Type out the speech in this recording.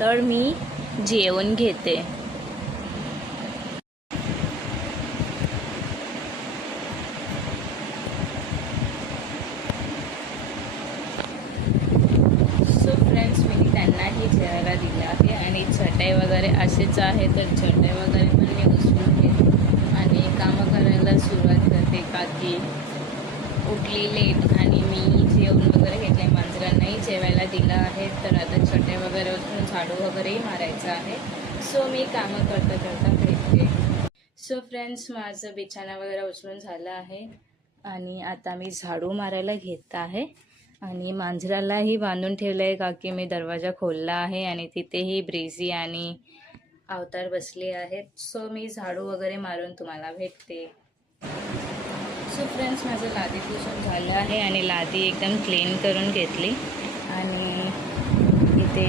तर मी जेवण घेते. सो फ्रेंड्स, मी त्यांनाही जेवायला दिलं आहे आणि चटई वगैरे असेच आहे, तर चटई वगैरे पण मी उचलून घेते आणि कामं करायला सुरुवात करते. का की उठली लेट आणि मी जेवण वगैरे घेतले, मांजरांनाही जेवायला दिलं आहे. तर आता चटई वगैरे उचलून झाडू वगैरेही मारायचं आहे. सो मी कामं करता करता भेटते. सो फ्रेंड्स, माझं बिछाना वगैरे उचलून झालं आहे आणि आता मी झाडू मारायला घेत आहे आणि मांजरालाही बांधून ठेवलं आहे, का की मी दरवाजा खोलला आहे आणि तिथेही ब्रेझी आणि अवतार बसले आहेत. सो मी झाडू वगैरे मारून तुम्हाला भेटते. सो फ्रेंड्स, माझं लादी पुसून झालं आहे आणि लादी एकदम क्लीन करून घेतली आणि इथे